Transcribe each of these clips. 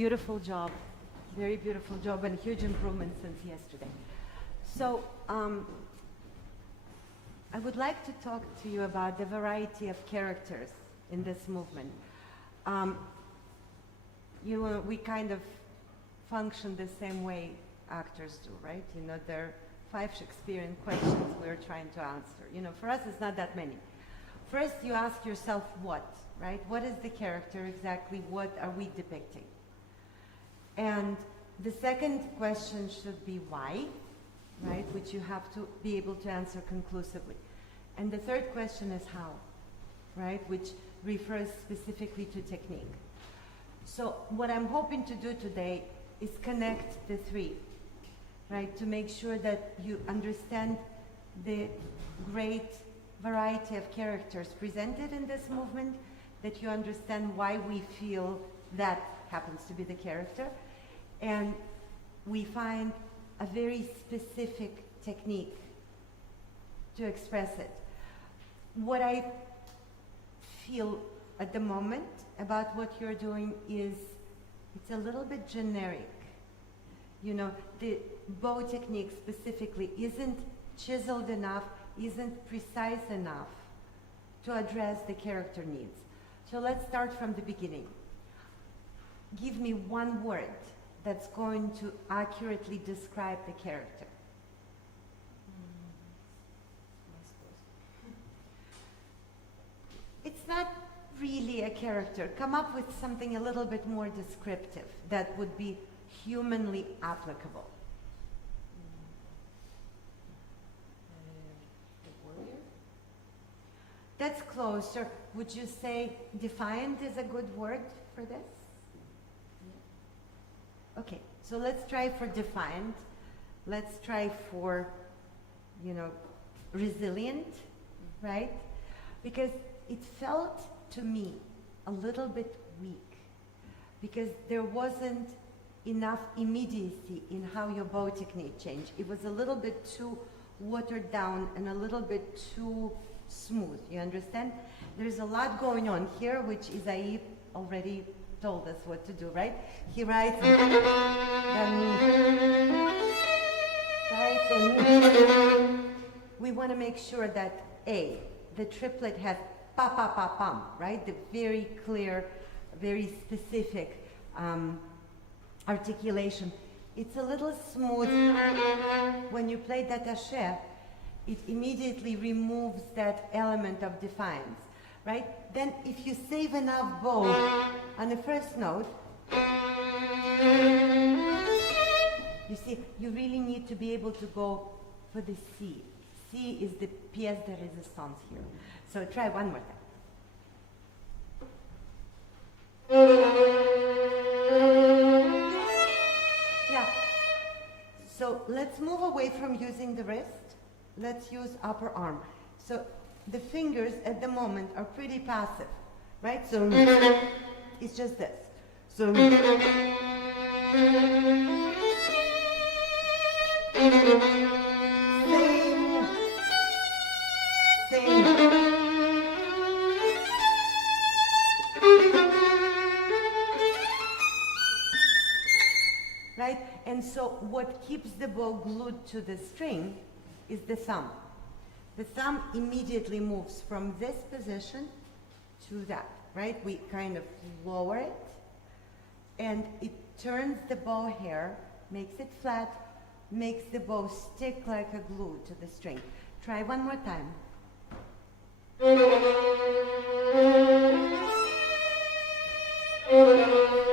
Beautiful job. Very beautiful job and huge improvement since yesterday. So, I would like to talk to you about the variety of characters in this movement. We kind of function the same way actors do, right? You know, there are 5 Shakespearean questions we're trying to answer. You know, for us, it's not that many. First, you ask yourself what, right? What is the character exactly? What are we depicting? And the second question should be why, right? Which you have to be able to answer conclusively. And the third question is how, right? Which refers specifically to technique. So what I'm hoping to do today is connect the 3, right? To make sure that you understand the great variety of characters presented in this movement, that you understand why we feel that happens to be the character, and we find a very specific technique to express it. What I feel at the moment about what you're doing is it's a little bit generic. You know, the bow technique specifically isn't chiseled enough, isn't precise enough to address the character needs. So let's start from the beginning. Give me one word that's going to accurately describe the character. It's not really a character. Come up with something a little bit more descriptive that would be humanly applicable. Warrior? That's closer. Would you say defiant is a good word for this? Yeah. Okay, so let's try for defiant. Let's try for, you know, resilient, right? Because it felt to me a little bit weak because there wasn't enough immediacy in how your bow technique changed. It was a little bit too watered down and a little bit too smooth, you understand? There's a lot going on here, which Ysaÿe already told us what to do, right? He writes, then right, and we want to make sure that A, the triplet has pa-pa-pa-pam, right? The very clear, very specific articulation. It's a little smooth. When you play d'attaché, it immediately removes that element of defiance, right? Then if you save enough bow on the first note, you see, you really need to be able to go for the C. C is the pièce de résistance here. So try one more time. Yeah. So let's move away from using the wrist. Let's use upper arm. So the fingers at the moment are pretty passive, right? So it's just this. So right? And so what keeps the bow glued to the string is the thumb. The thumb immediately moves from this position to that, right? We kind of lower it, and it turns the bow hair, makes it flat, makes the bow stick like a glue to the string. Try one more time.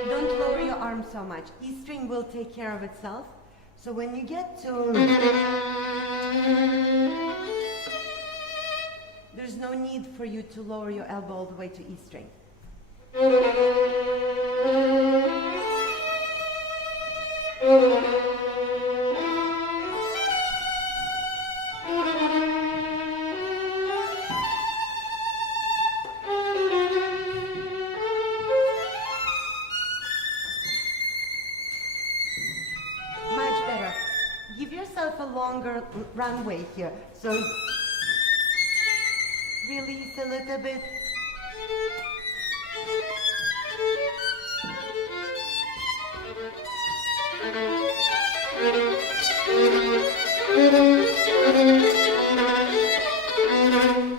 Don't lower your arm so much. E string will take care of itself. So when you get to... There's no need for you to lower your elbow all the way to E string. Runway here. So release a little bit.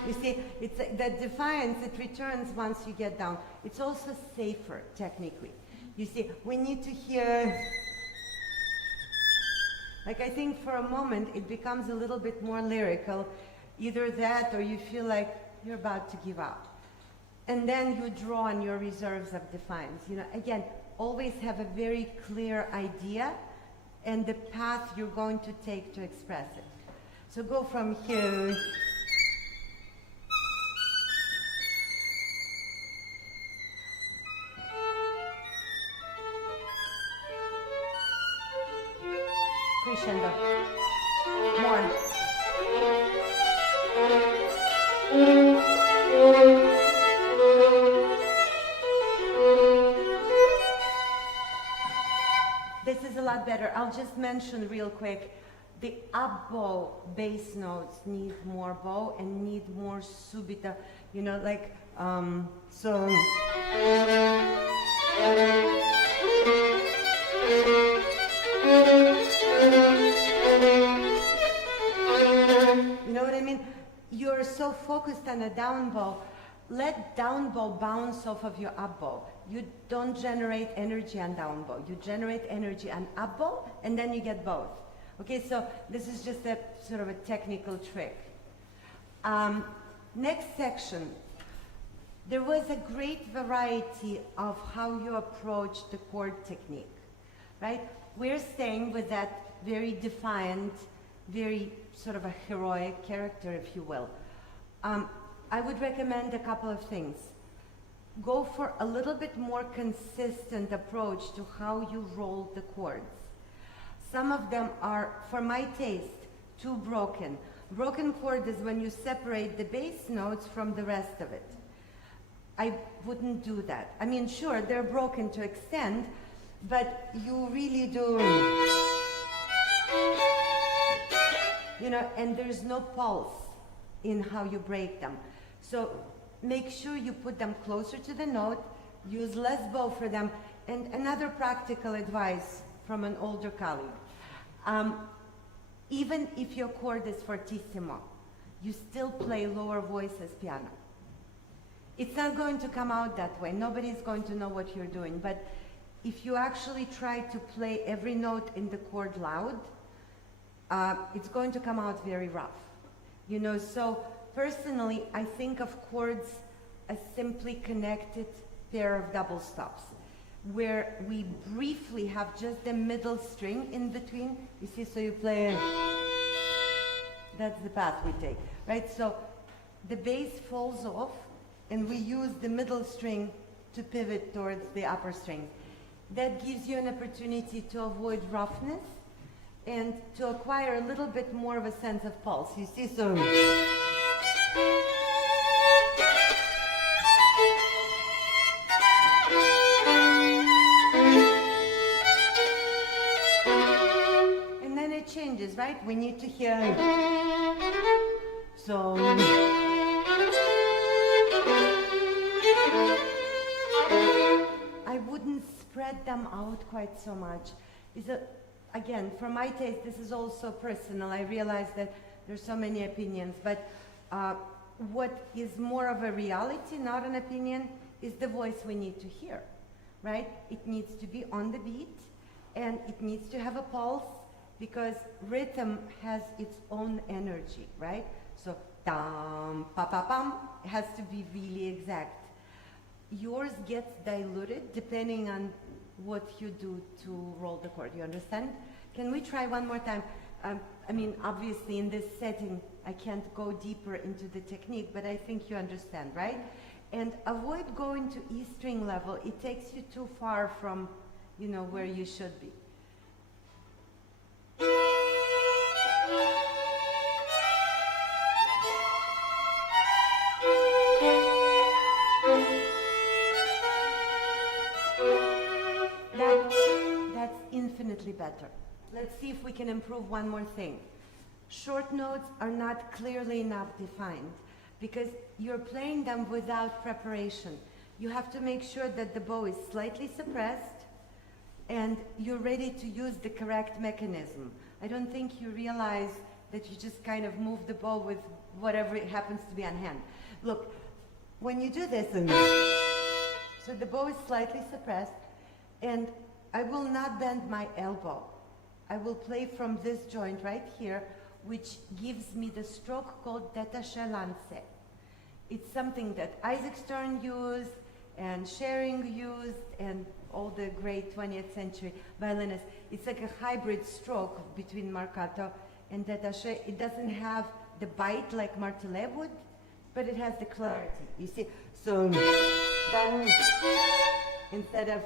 You see, it's that defiance, it returns once you get down. It's also safer, technically. You see, we need to hear, like I think for a moment it becomes a little bit more lyrical, either that or you feel like you're about to give up. And then you draw on your reserves of defiance. You know, again, always have a very clear idea and the path you're going to take to express it. So go from here. Crescendo. More. This is a lot better. I'll just mention real quick, the up bow bass notes need more bow and need more subita, you know, like, so. You know what I mean? You're so focused on a down bow. Let down bow bounce off of your up bow. You don't generate energy on down bow. You generate energy on up bow, and then you get both. Okay, so this is just a sort of a technical trick. Next section. There was a great variety of how you approach the chord technique, right? We're staying with that very defiant, very sort of a heroic character, if you will. I would recommend a couple of things. Go for a little bit more consistent approach to how you roll the chords. Some of them are, for my taste, too broken. Broken chord is when you separate the bass notes from the rest of it. I wouldn't do that. I mean, sure, they're broken to extent, but you really do, you know, and there's no pulse in how you break them. So make sure you put them closer to the note, use less bow for them. And another practical advice from an older colleague, even if your chord is fortissimo, you still play lower voice as piano. It's not going to come out that way. Nobody's going to know what you're doing. But if you actually try to play every note in the chord loud, it's going to come out very rough. You know, so personally, I think of chords as simply connected pair of double stops, where we briefly have just the middle string in between. You see, so you play, that's the path we take, right? So the bass falls off, and we use the middle string to pivot towards the upper string. That gives you an opportunity to avoid roughness and to acquire a little bit more of a sense of pulse. You see, so. And then it changes, right? We need to hear. So. I wouldn't spread them out quite so much. Again, for my taste, this is also personal. I realize that there's so many opinions, but what is more of a reality, not an opinion, is the voice we need to hear, right? It needs to be on the beat, and it needs to have a pulse, because rhythm has its own energy, right? So, dum, pa pa pam, has to be really exact. Yours gets diluted depending on what you do to roll the chord. You understand? Can we try one more time? I mean, obviously in this setting, I can't go deeper into the technique, but I think you understand, right? And avoid going to E string level. It takes you too far from, you know, where you should be. That's infinitely better. Let's see if we can improve one more thing. Short notes are not clearly enough defined because you're playing them without preparation. You have to make sure that the bow is slightly suppressed, and you're ready to use the correct mechanism. I don't think you realize that you just kind of move the bow with whatever it happens to be on hand. Look, when you do this, so the bow is slightly suppressed, and I will not bend my elbow. I will play from this joint right here, which gives me the stroke called détaché lancé. It's something that Isaac Stern used, and Schering used, and all the great 20th century violinists. It's like a hybrid stroke between marcato and détaché. It doesn't have the bite like martelet would, but it has the clarity, you see. So then, instead of,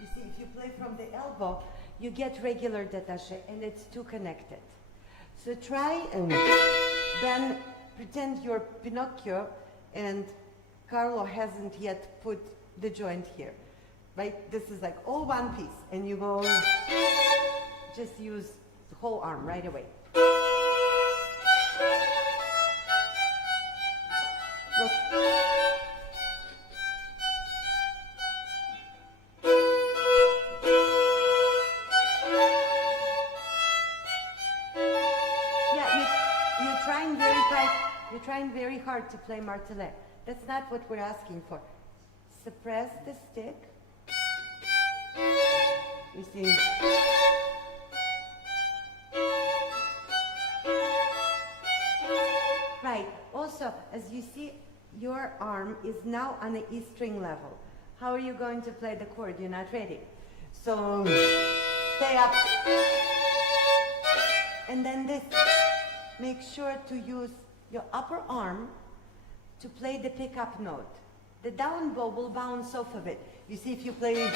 you see, if you play from the elbow, you get regular détaché, and it's too connected. So try and then pretend you're Pinocchio, and Carlo hasn't yet put the joint here, right? This is like all one piece, and you go, just use the whole arm right away. Look. You're trying very hard to play martelet. That's not what we're asking for. Suppress the stick. You see. Right. Also, as you see, your arm is now on the E string level. How are you going to play the chord? You're not ready. So, stay up. And then this. Make sure to use your upper arm to play the pickup note. The down bow will bounce off of it. You see, if you play,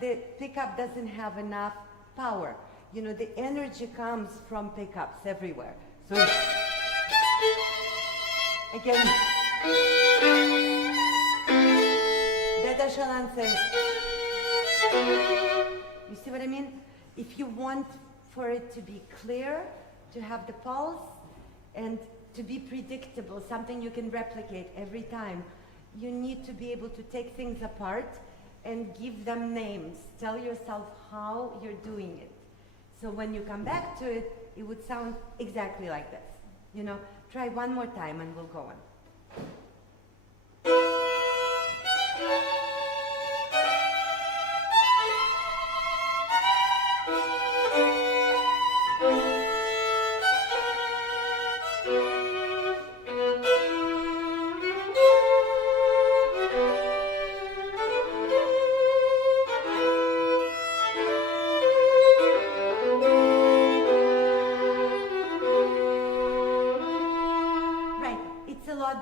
the pickup doesn't have enough power. You know, the energy comes from pickups everywhere. So, again, détaché lancé. You see what I mean? If you want for it to be clear, to have the pulse, and to be predictable, something you can replicate every time, you need to be able to take things apart and give them names. Tell yourself how you're doing it. So when you come back to it, it would sound exactly like this. You know, try one more time and we'll go on.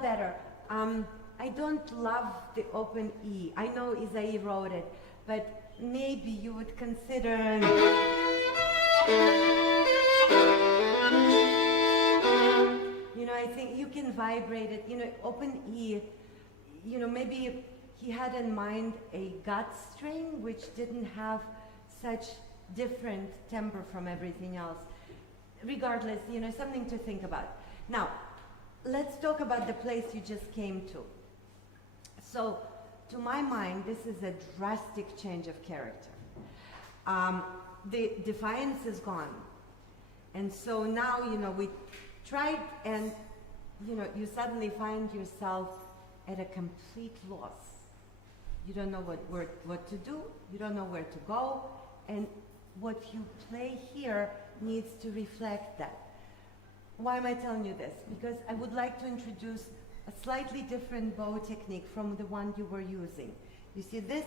Better. I don't love the open E. I know Ysaÿe wrote it, but maybe you would consider, you know, I think you can vibrate it, you know, open E, you know, maybe he had in mind a gut string which didn't have such different timbre from everything else. Regardless, you know, something to think about. Now, let's talk about the place you just came to. So, to my mind, this is a drastic change of character. The defiance is gone. And so now, you know, we tried and, you know, you suddenly find yourself at a complete loss. You don't know what to do, you don't know where to go, and what you play here needs to reflect that. Why am I telling you this? Because I would like to introduce a slightly different bow technique from the one you were using. You see this?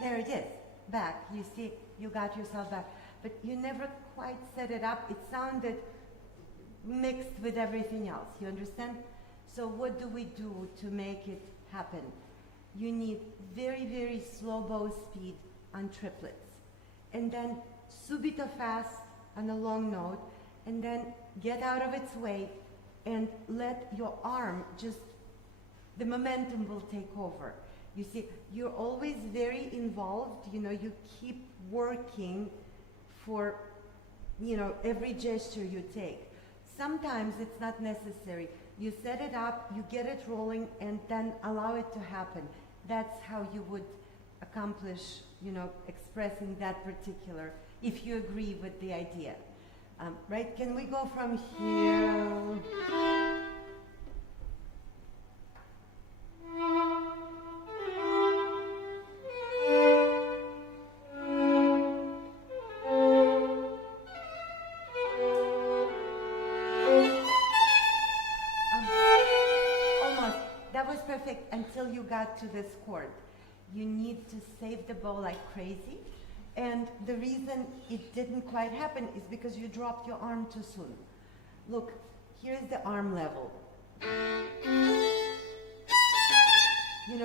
There it is, back. You see, you got yourself back. But you never quite set it up. It sounded mixed with everything else. You understand? So what do we do to make it happen? You need very, very slow bow speed on triplets. And then subito fast on a long note. And then get out of its way and let your arm just, the momentum will take over. You see, you're always very involved. You know, you keep working for every gesture you take. Sometimes it's not necessary. You set it up, you get it rolling, and then allow it to happen. That's how you would accomplish, expressing that particular, if you agree with the idea. Right? Can we go from here? Until you got to this chord. You need to save the bow like crazy. And the reason it didn't quite happen is because you dropped your arm too soon. Look, here's the arm level.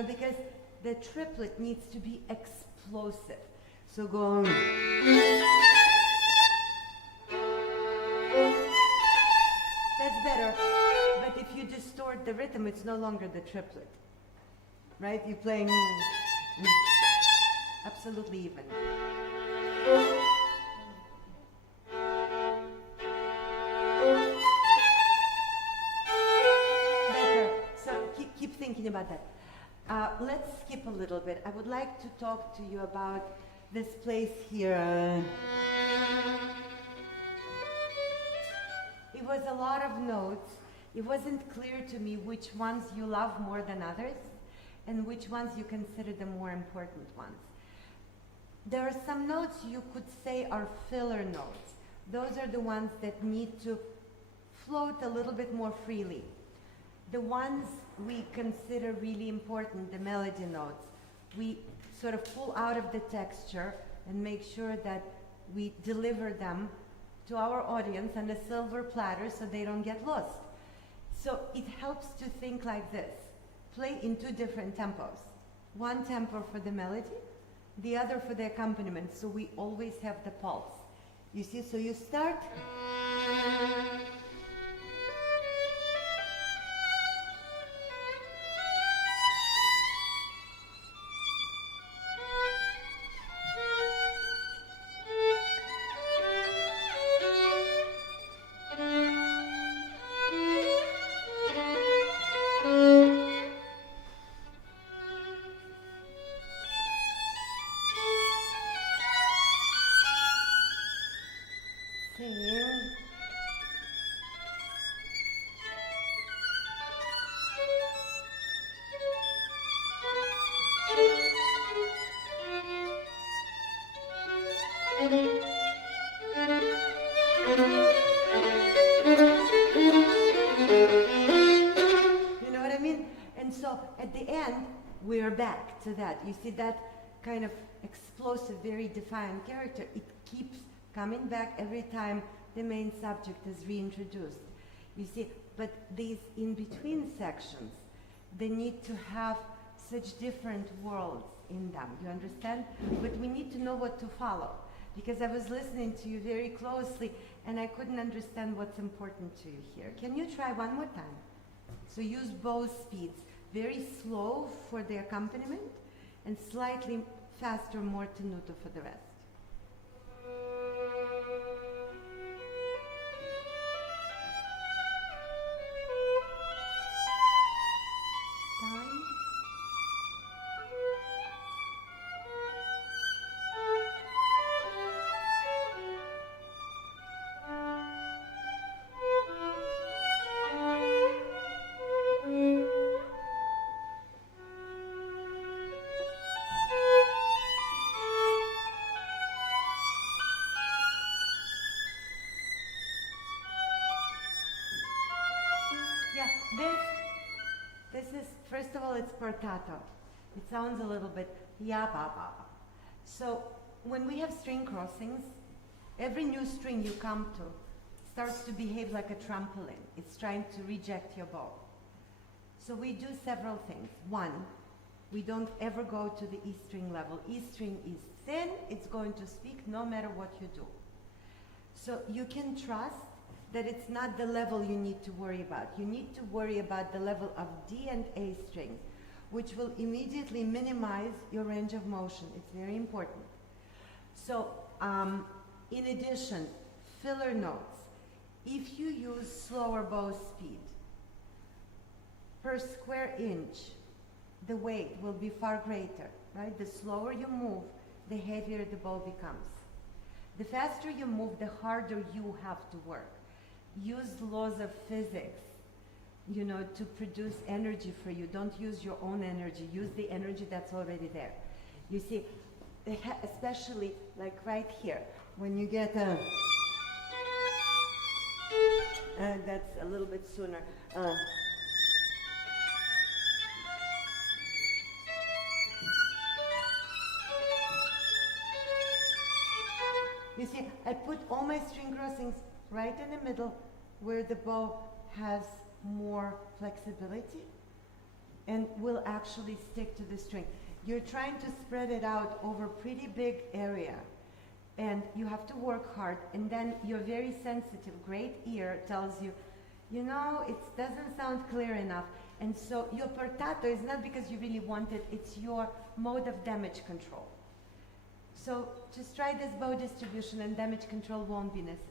Because the triplet needs to be explosive. So go. That's better. But if you distort the rhythm, it's no longer the triplet. Right? You're playing absolutely even. Better. So keep thinking about that. Let's skip a little bit. I would like to talk to you about this place here. It was a lot of notes. It wasn't clear to me which ones you love more than others, and which ones you consider the more important ones. There are some notes you could say are filler notes. Those are the ones that need to float a little bit more freely. The ones we consider really important, the melody notes, we sort of pull out of the texture and make sure that we deliver them to our audience on a silver platter so they don't get lost. So it helps to think like this. Play in two different tempos. One tempo for the melody, the other for the accompaniment, so we always have the pulse. You see, so you start. Back to that. You see that kind of explosive, very defiant character. It keeps coming back every time the main subject is reintroduced. You see, but these in-between sections, they need to have such different worlds in them. You understand? But we need to know what to follow. Because I was listening to you very closely and I couldn't understand what's important to you here. Can you try one more time? So use both speeds. Very slow for the accompaniment and slightly faster, more tenuto for the rest. First of all, it's portato. It sounds a little bit ya-ba-ba. So when we have string crossings, every new string you come to starts to behave like a trampoline. It's trying to reject your bow. So we do several things. One, we don't ever go to the E string level. E string is thin, it's going to speak no matter what you do. So you can trust that it's not the level you need to worry about. You need to worry about the level of D and A strings, which will immediately minimize your range of motion. It's very important. So in addition, filler notes. If you use slower bow speed, per square inch, the weight will be far greater, right? The slower you move, the heavier the bow becomes. The faster you move, the harder you have to work. Use laws of physics, you know, to produce energy for you. Don't use your own energy. Use the energy that's already there. You see, especially like right here, when you get a, that's a little bit sooner. You see, I put all my string crossings right in the middle where the bow has more flexibility and will actually stick to the string. You're trying to spread it out over a pretty big area, and you have to work hard, and then your very sensitive, great ear tells you, you know, it doesn't sound clear enough. And so your portato is not because you really want it, it's your mode of damage control. So just try this bow distribution and damage control won't be necessary.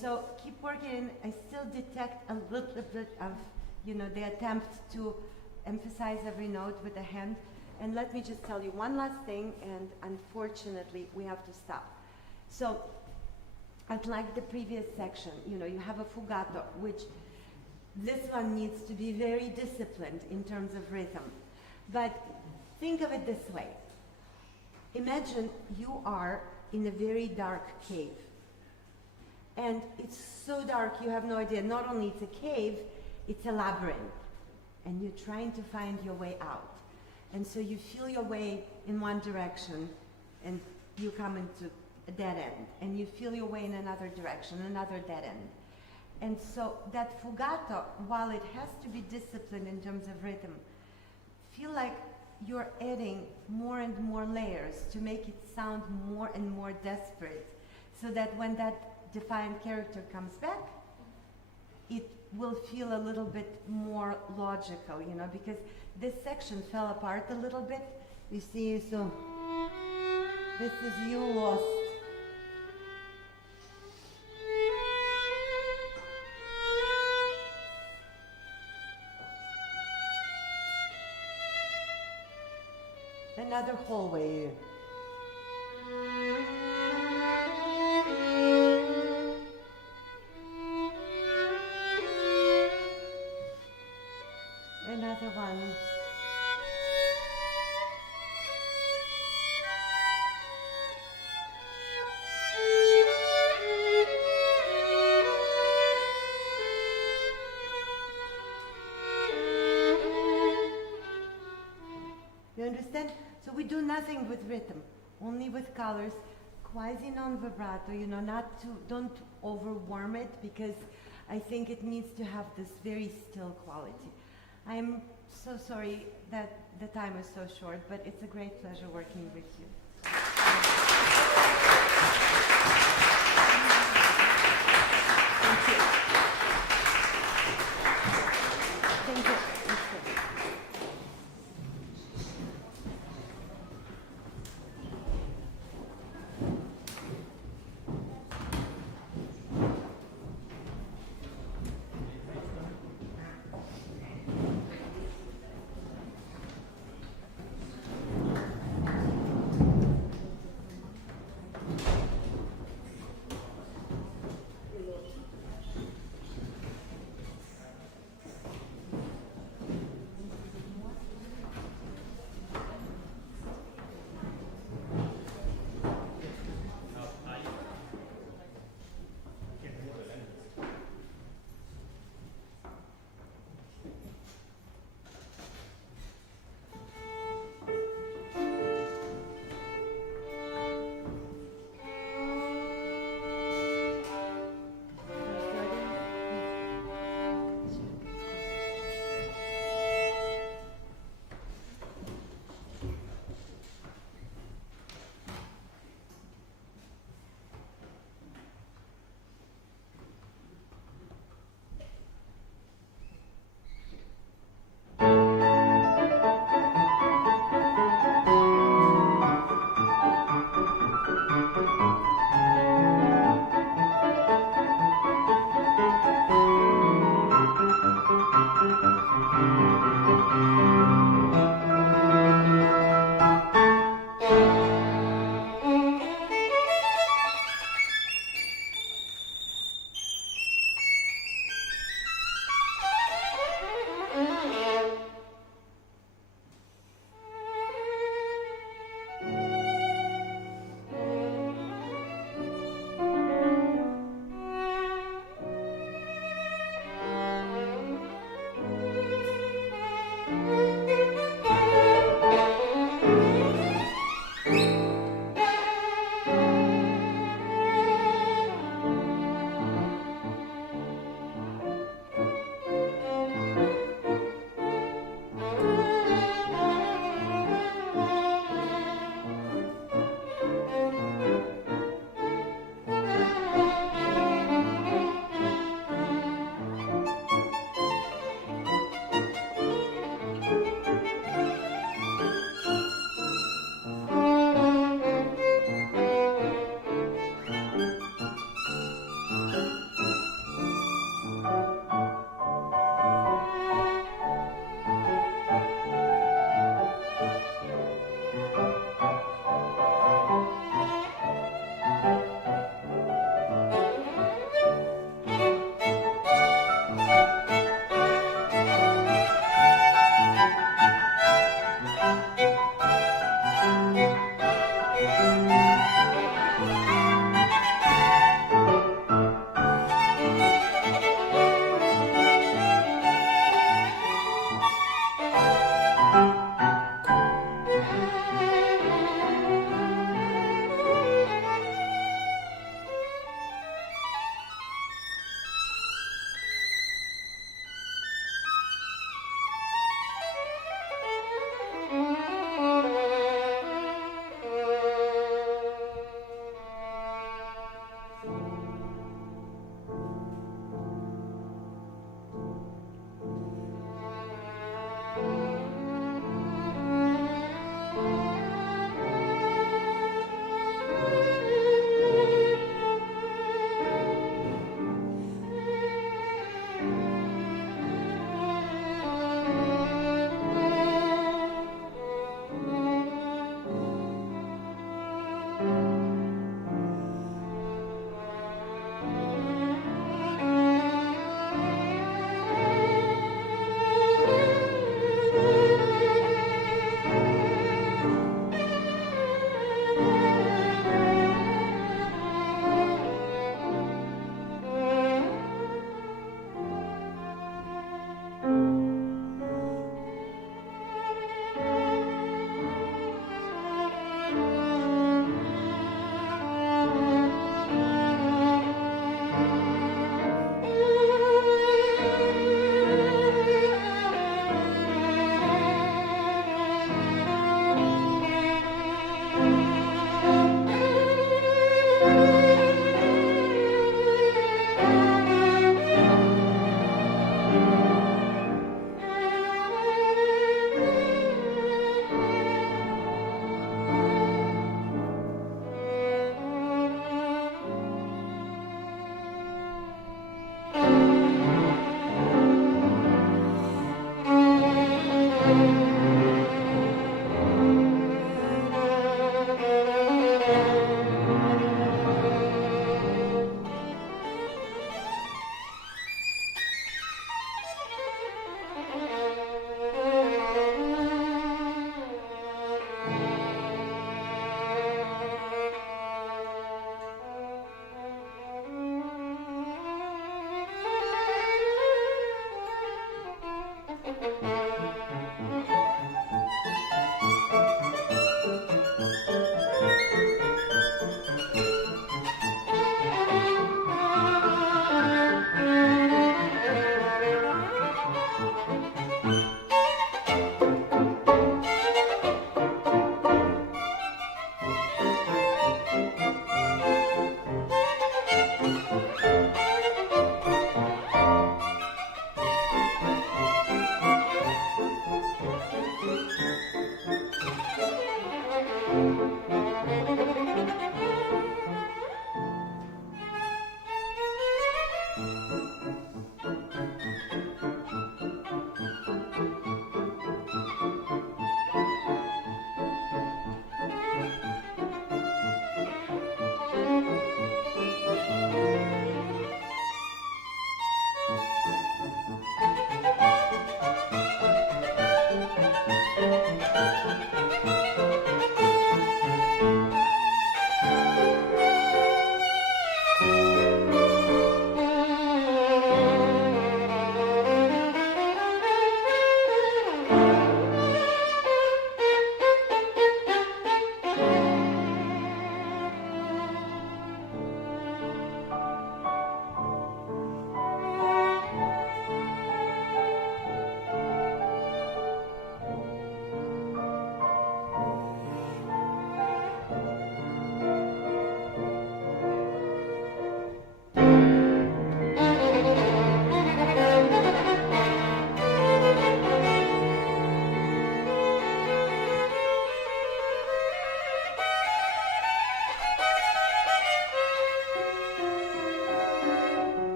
So keep working. I still detect a little bit of, you know, the attempt to emphasize every note with the hand. And let me just tell you one last thing, and unfortunately we have to stop. So, unlike the previous section, you know, you have a fugato, which this one needs to be very disciplined in terms of rhythm. But think of it this way. Imagine you are in a very dark cave. And it's so dark, you have no idea. Not only it's a cave, it's a labyrinth. And you're trying to find your way out. And so you feel your way in one direction, and you come into a dead end. And you feel your way in another direction, another dead end. And so that fugato, while it has to be disciplined in terms of rhythm, feel like you're adding more and more layers to make it sound more and more desperate, so that when that defiant character comes back, it will feel a little bit more logical, you know, because this section fell apart a little bit. You see, so this is you lost. Another hallway. Another one. You understand? So we do nothing with rhythm, only with colors, quasi non-vibrato, you know, not to, don't overwarm it, because I think it needs to have this very still quality. I'm so sorry that the time is so short, but it's a great pleasure working with you. Thank you. Thank you.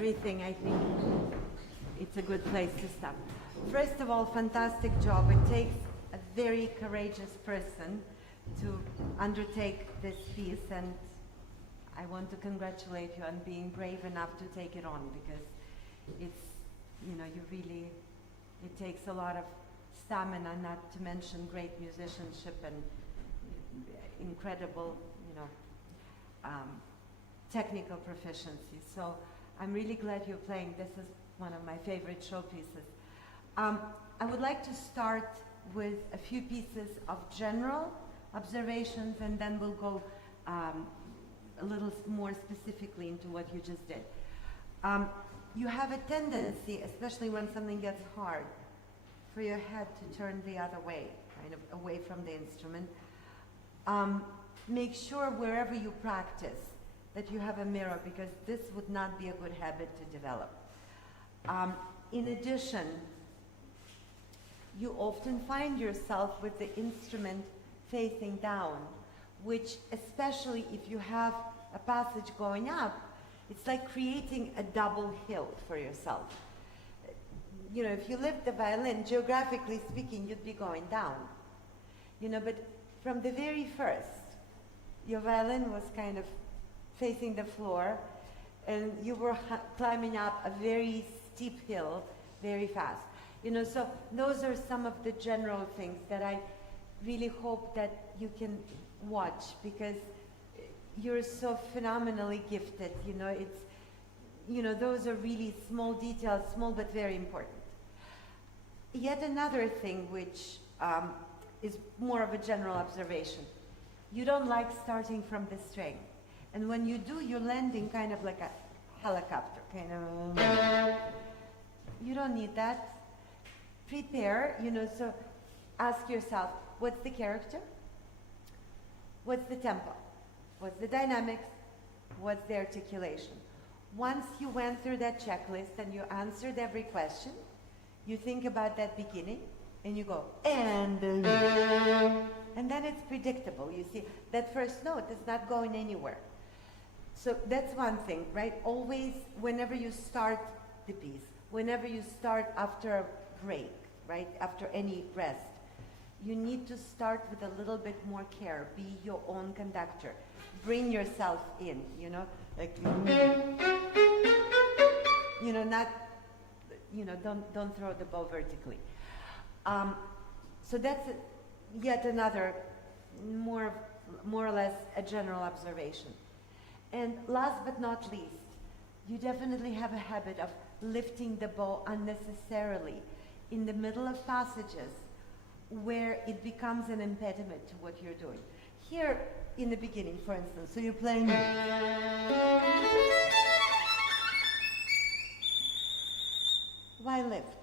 everything, I think it's a good place to stop. First of all, fantastic job. It takes a very courageous person to undertake this piece, and I want to congratulate you on being brave enough to take it on, because it's, you know, you really, it takes a lot of stamina, not to mention great musicianship and incredible, you know, technical proficiency. So I'm really glad you're playing. This is one of my favorite showpieces. I would like to start with a few pieces of general observations, and then we'll go a little more specifically into what you just did. You have a tendency, especially when something gets hard, for your head to turn the other way, kind of away from the instrument. Make sure wherever you practice that you have a mirror, because this would not be a good habit to develop. In addition, you often find yourself with the instrument facing down, which, especially if you have a passage going up, it's like creating a double hill for yourself. You know, if you lift the violin, geographically speaking, you'd be going down. You know, but from the very first, your violin was kind of facing the floor, and you were climbing up a very steep hill very fast. You know, so those are some of the general things that I really hope that you can watch, because you're so phenomenally gifted. You know, it's, you know, those are really small details, small but very important. Yet another thing which is more of a general observation. You don't like starting from the string. And when you do, you're landing kind of like a helicopter, kind of. You don't need that. Prepare, you know, so ask yourself, what's the character? What's the tempo? What's the dynamics? What's the articulation? Once you went through that checklist and you answered every question, you think about that beginning and you go, and then it's predictable. You see, that first note is not going anywhere. So that's one thing, right? Always, whenever you start the piece, whenever you start after a break, right, after any rest, you need to start with a little bit more care. Be your own conductor. Bring yourself in, you know, like, you know, not, you know, don't throw the bow vertically. So that's yet another more or less a general observation. And last but not least, you definitely have a habit of lifting the bow unnecessarily in the middle of passages where it becomes an impediment to what you're doing. Here in the beginning, for instance, so you're playing. Why lift?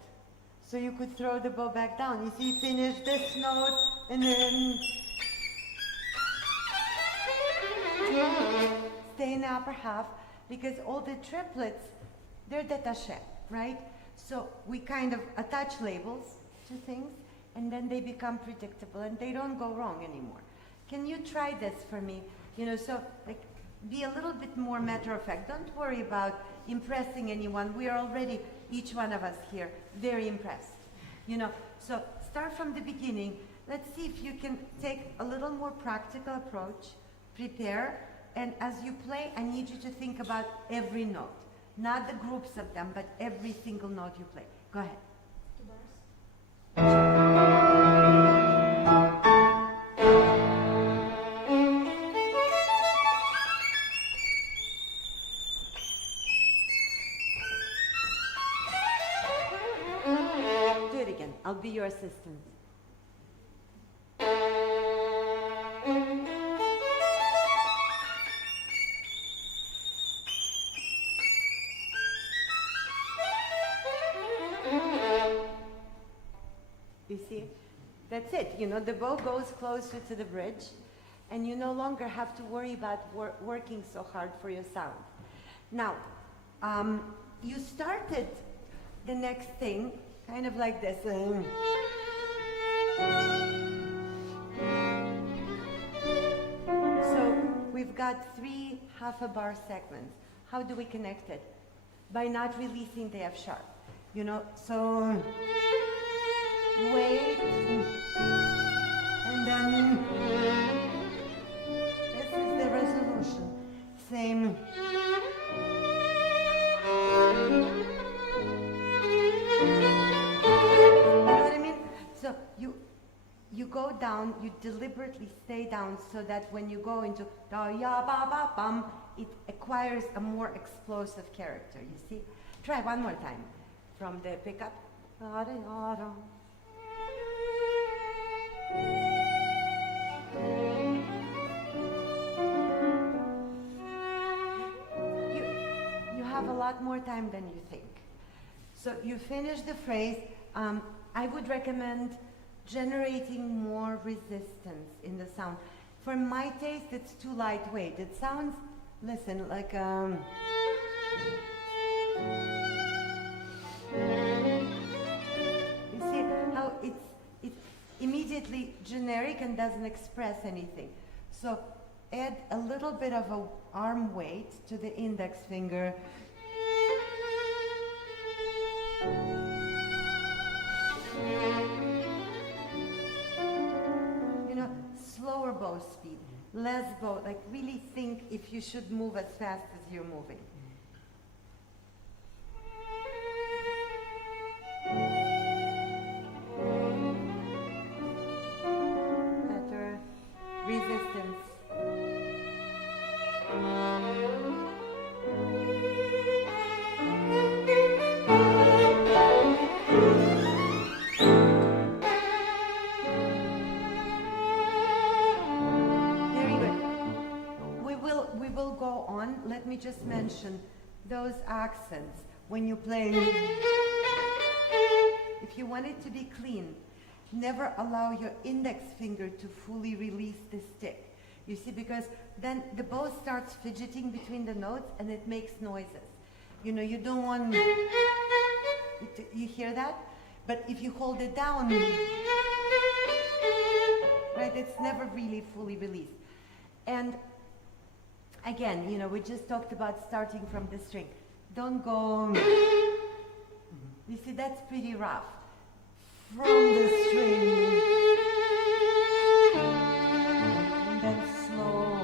So you could throw the bow back down. You see, finish this note and then stay in the upper half, because all the triplets, they're détachés, right? So we kind of attach labels to things, and then they become predictable and they don't go wrong anymore. Can you try this for me? You know, so like, be a little bit more matter of fact. Don't worry about impressing anyone. We are already, each one of us here, very impressed. You know, so start from the beginning. Let's see if you can take a little more practical approach, prepare, and as you play, I need you to think about every note. Not the groups of them, but every single note you play. Go ahead. Do it again. I'll be your assistant. You see, that's it. You know, the bow goes closer to the bridge, and you no longer have to worry about working so hard for your sound. Now, you started the next thing kind of like this. So we've got 3 half a bar segments. How do we connect it? by not releasing the F sharp. You know, so wait, and then this is the resolution. Same. So you go down, you deliberately stay down so that when you go into da ya ba ba bum, it acquires a more explosive character, you see? Try one more time from the pickup. You have a lot more time than you think. So you finish the phrase. I would recommend generating more resistance in the sound. For my taste, it's too lightweight. It sounds, listen, like you see how it's immediately generic and doesn't express anything. So add a little bit of a arm weight to the index finger. Slower bow speed, less bow, like really think if you should move as fast as you're moving. Better resistance. Let me just mention those accents when you play. If you want it to be clean, never allow your index finger to fully release the stick. You see, because then the bow starts fidgeting between the notes and it makes noises. You know, you don't want, you hear that? But if you hold it down, right, it's never really fully released. And again, you know, we just talked about starting from the string. Don't go, you see, that's pretty rough. From the string, and then slow.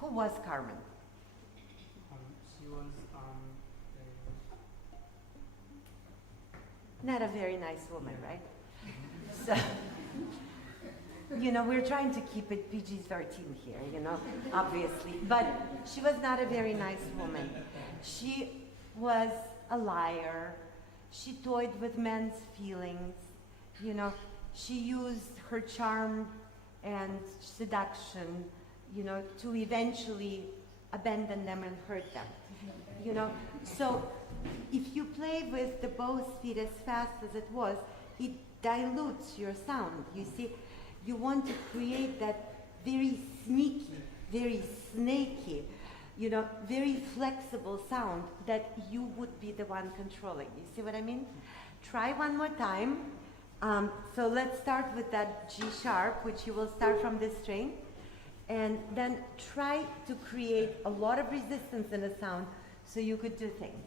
Who was Carmen? She was not a very nice woman, right? So, you know, we're trying to keep it PG-13 here, you know, obviously. But she was not a very nice woman. She was a liar. She toyed with men's feelings. You know, she used her charm and seduction, you know, to eventually abandon them and hurt them, you know. So if you play with the bow speed as fast as it was, it dilutes your sound. You see, you want to create that very sneaky, very snaky, you know, very flexible sound that you would be the one controlling. You see what I mean? Try one more time. So let's start with that G sharp, which you will start from this string. And then try to create a lot of resistance in the sound so you could do things.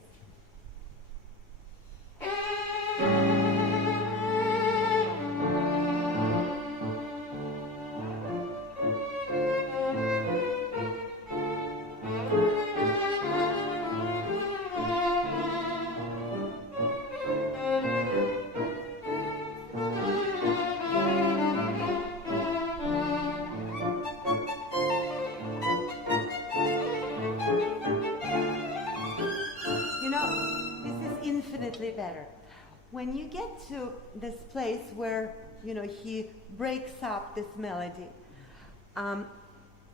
Better. When you get to this place where, you know, he breaks up this melody,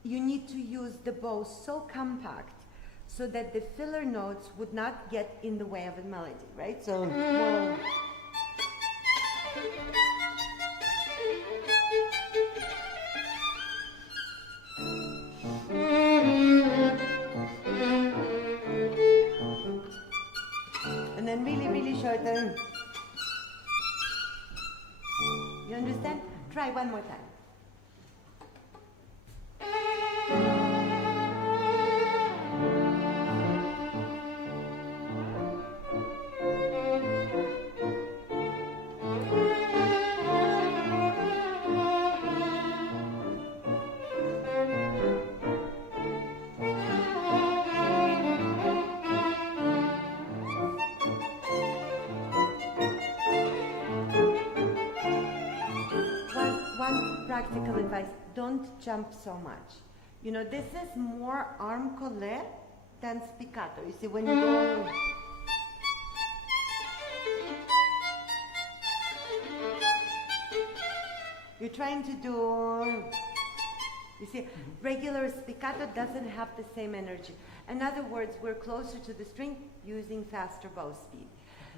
you need to use the bow so compact so that the filler notes would not get in the way of the melody, right? So, whoa. one more time. Practical advice, don't jump so much. You know, this is more arm collé than spiccato. You see, when you go... You're trying to do... You see, regular spiccato doesn't have the same energy. In other words, we're closer to the string using faster bow speed.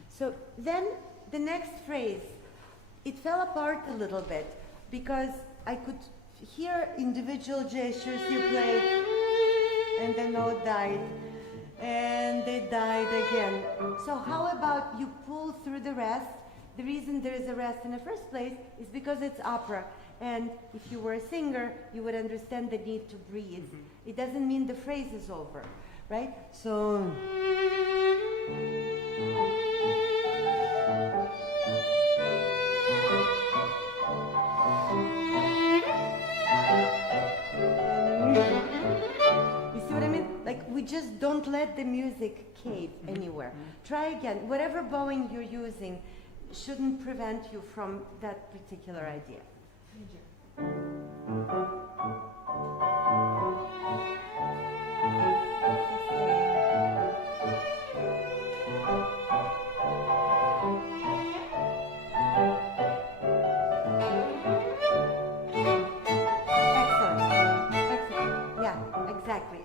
So then the next phrase, it fell apart a little bit because I could hear individual gestures you played and the note died and they died again. So how about you pull through the rest? The reason there is a rest in the first place is because it's opera. And if you were a singer, you would understand the need to breathe. It doesn't mean the phrase is over, right? So... We just don't let the music cave anywhere. Try again. Whatever bowing you're using shouldn't prevent you from that particular idea.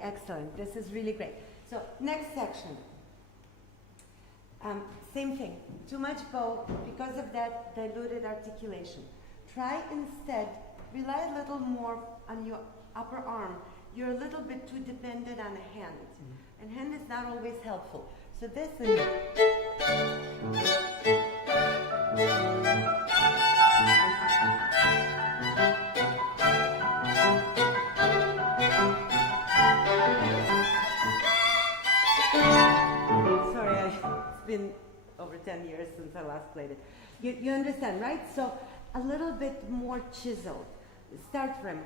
Excellent. This is really great. So next section. Same thing. Too much bow. Because of that, diluted articulation. Try instead, rely a little more on your upper arm. You're a little bit too dependent on a hand. And hand is not always helpful. So this is... been over 10 years since I last played it. You understand, right? So a little bit more chiseled. Start from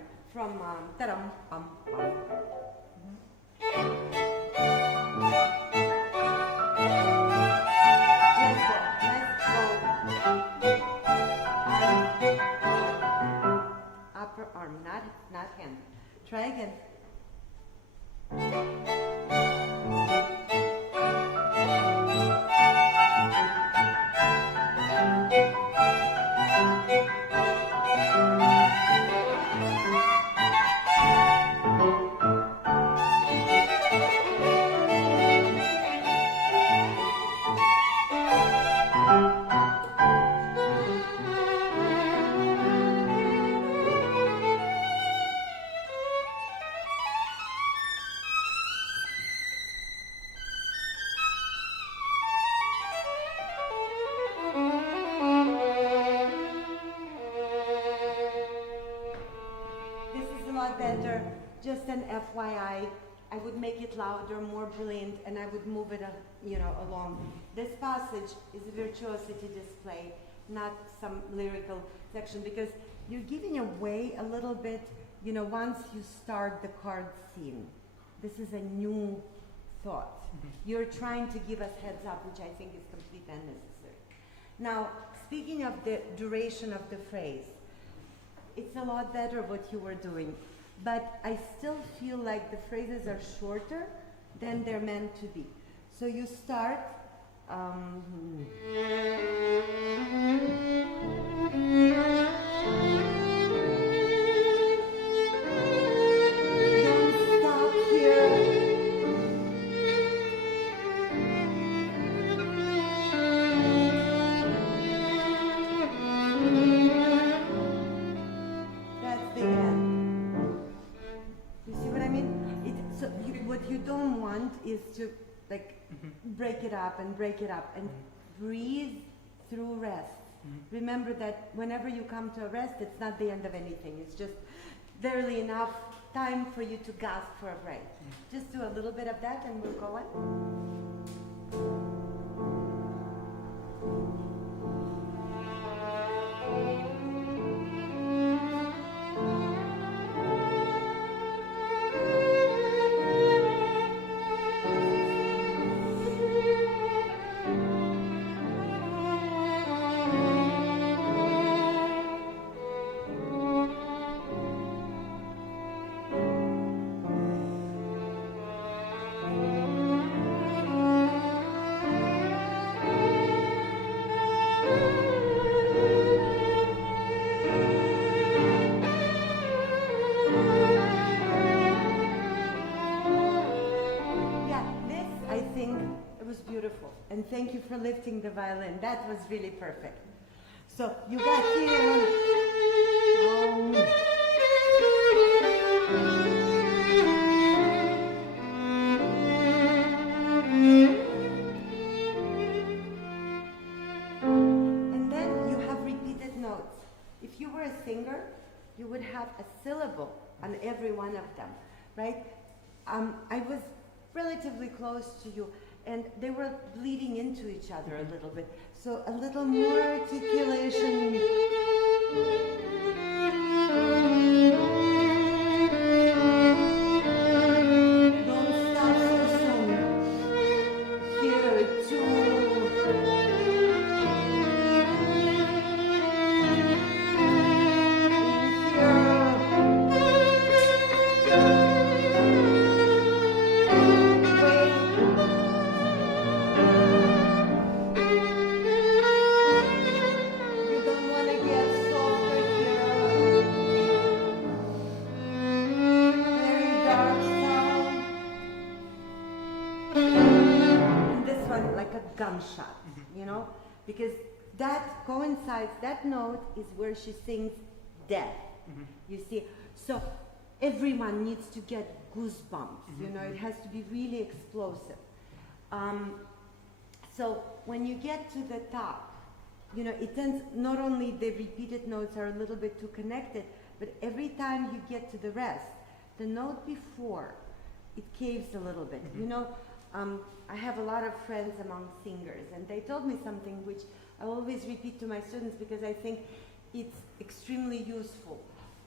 ta-dum, bum, bum. Let's go. Upper arm, not hand. Try again. Just an FYI, I would make it louder, more brilliant, and I would move it, along. This passage is a virtuosity display, not some lyrical section, because you're giving away a little bit, once you start the card scene. This is a new thought. You're trying to give us heads up, which I think is completely unnecessary. Now, speaking of the duration of the phrase, it's a lot better what you were doing. But I still feel like the phrases are shorter than they're meant to be. So you start. Don't stop here. That's the end. What you don't want is to break it up and breathe through rests. Remember that whenever you come to a rest, it's not the end of anything. It's just barely enough time for you to gasp for a break. Just do a little bit of that and we'll go on. And thank you for lifting the violin. That was really perfect. So you got here. And then you have repeated notes. If you were a singer, you would have a syllable on every one of them, right? I was relatively close to you, and they were bleeding into each other a little bit. So a little more articulation. Don't stop so soon. Here, two. Gunshot, you know, because that coincides, that note is where she sings death, you see. So everyone needs to get goosebumps, you know, it has to be really explosive. So when you get to the top, you know, it tends, not only the repeated notes are a little bit too connected, but every time you get to the rest, the note before, it caves a little bit, you know. I have a lot of friends among singers, and they told me something which I always repeat to my students because I think it's extremely useful.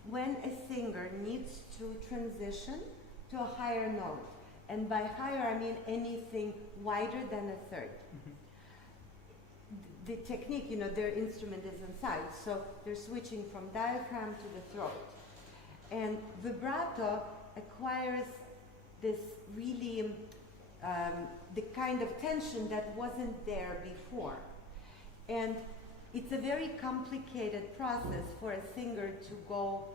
When a singer needs to transition to a higher note, and by higher I mean anything wider than a third. The technique, you know, their instrument is inside, so they're switching from diaphragm to the throat. And vibrato acquires this really the kind of tension that wasn't there before. And it's a very complicated process for a singer to go,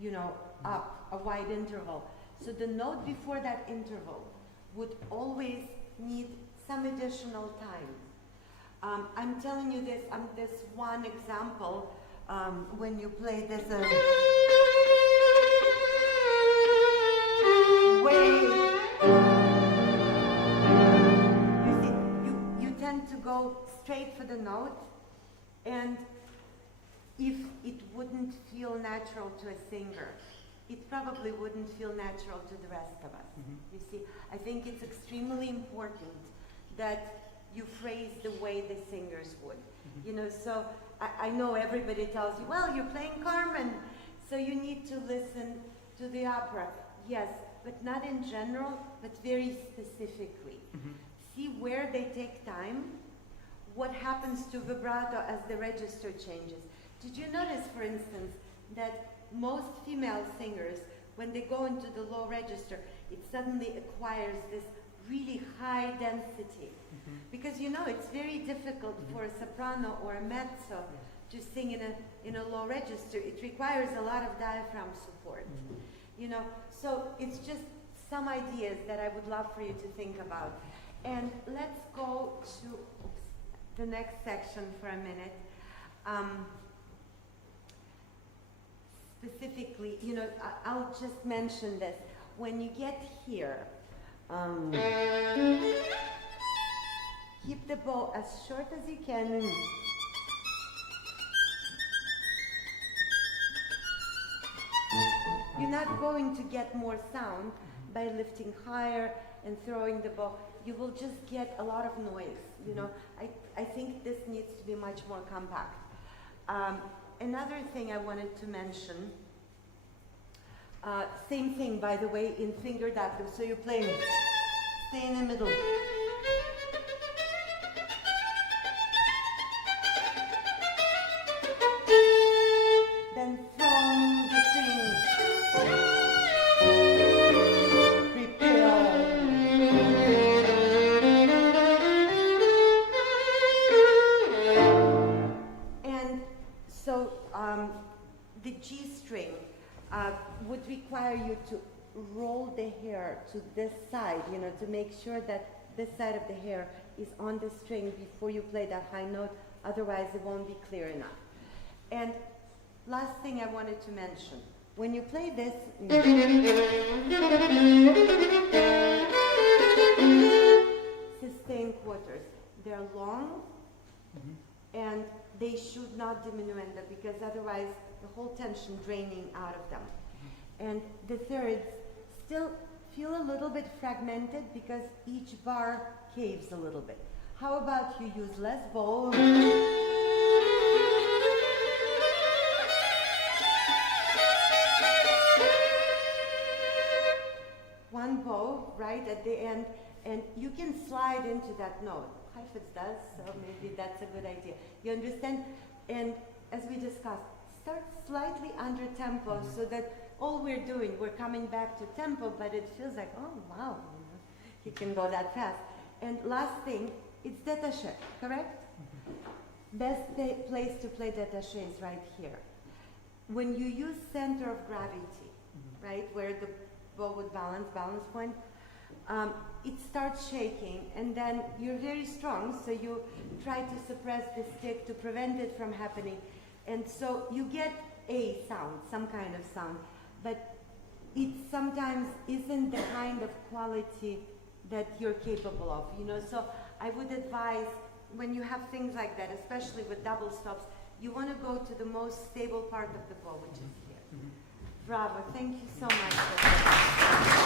you know, up a wide interval. So the note before that interval would always need some additional time. I'm telling you this, this one example, when you play this way, to go straight for the note, and if it wouldn't feel natural to a singer, it probably wouldn't feel natural to the rest of us. You see, I think it's extremely important that you phrase the way the singers would. You know, so I know everybody tells you, well, you're playing Carmen, so you need to listen to the opera. Yes, but not in general, but very specifically. See where they take time, what happens to vibrato as the register changes. Did you notice, for instance, that most female singers, when they go into the low register, it suddenly acquires this really high density? Because, you know, it's very difficult for a soprano or a mezzo to sing in a low register. It requires a lot of diaphragm support. You know, so it's just some ideas that I would love for you to think about. And let's go to the next section for a minute. Specifically, you know, I'll just mention this. When you get here, keep the bow as short as you can. You're not going to get more sound by lifting higher and throwing the bow. You will just get a lot of noise, you know. I think this needs to be much more compact. Another thing I wanted to mention, same thing, by the way, in fingered octaves. So you're playing, stay in the middle. Then from the string, prepare. And so the G string would require you to roll the hair to this side, you know, to make sure that this side of the hair is on the string before you play that high note, otherwise it won't be clear enough. And last thing I wanted to mention, when you play this, sustained quarters, they're long and they should not diminuendo because otherwise the whole tension draining out of them. And the thirds still feel a little bit fragmented because each bar caves a little bit. How about you use less bow? One bow right at the end, and you can slide into that note. Heifetz does, so maybe that's a good idea. You understand? And as we discussed, start slightly under tempo so that all we're doing, we're coming back to tempo, but it feels like, oh wow, he can go that fast. And last thing, it's détaché, correct? Best place to play détaché is right here. When you use center of gravity, right, where the bow would balance point, it starts shaking, and then you're very strong, so you try to suppress the stick to prevent it from happening. And so you get a sound, some kind of sound, but it sometimes isn't the kind of quality that you're capable of, you know. So I would advise, when you have things like that, especially with double stops, you want to go to the most stable part of the bow, which is here. Bravo, thank you so much for that.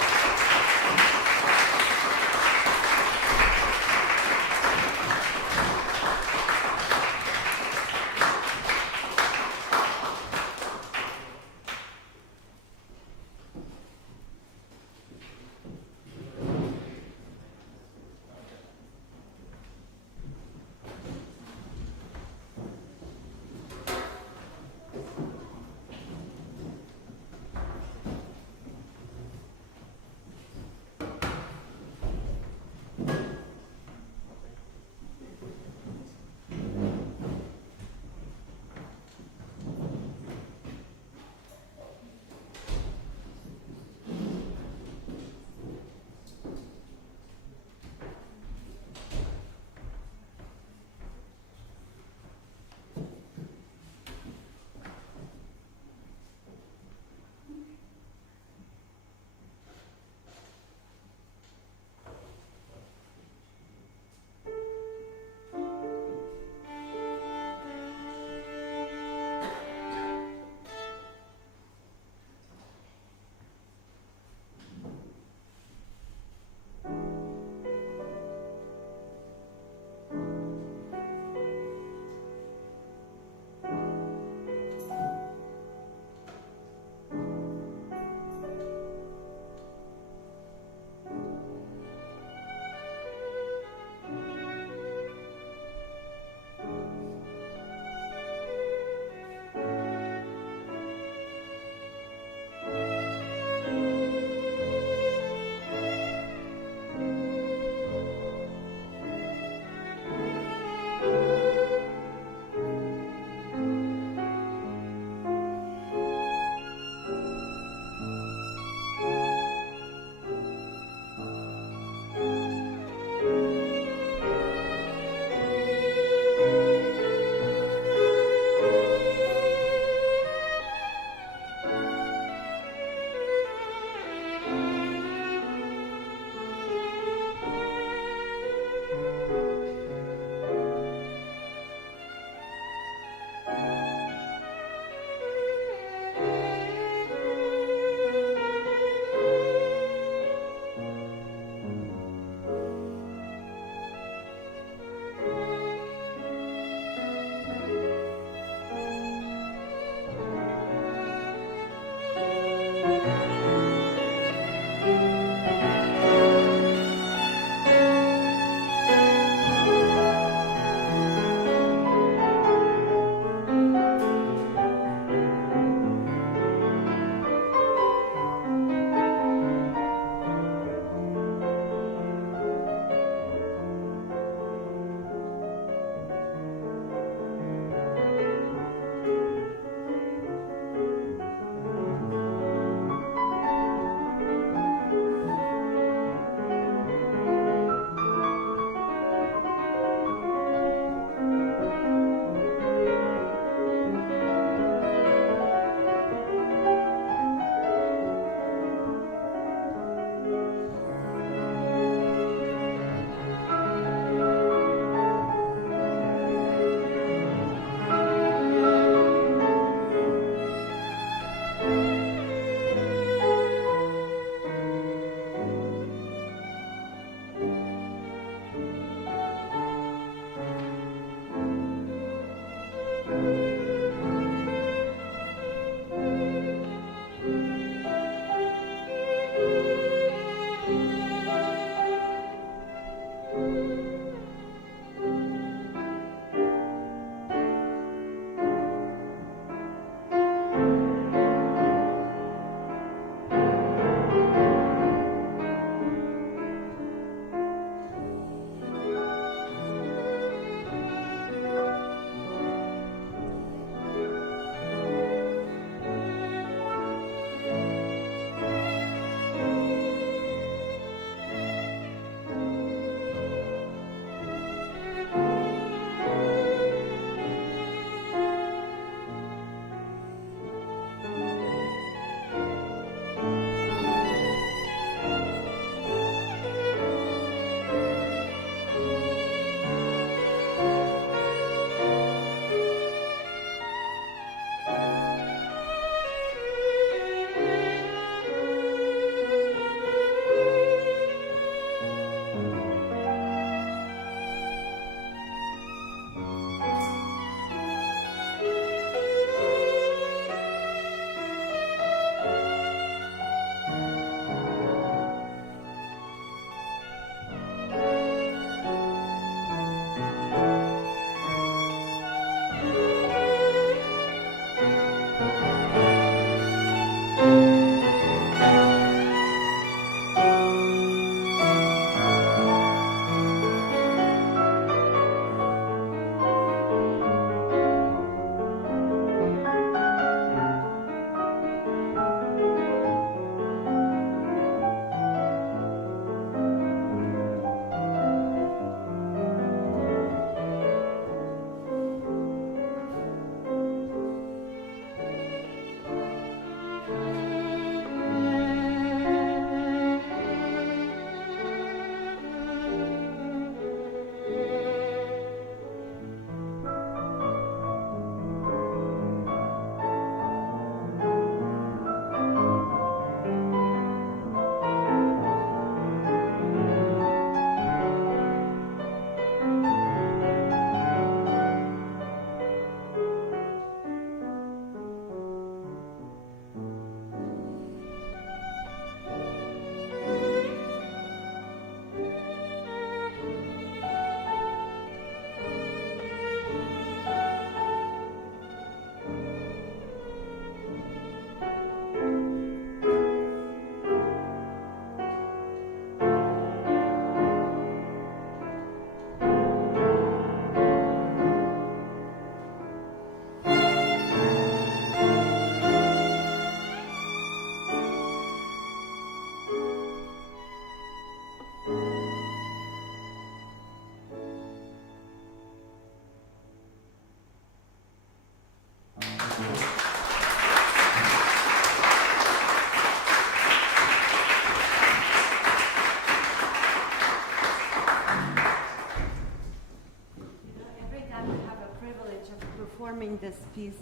performing this piece,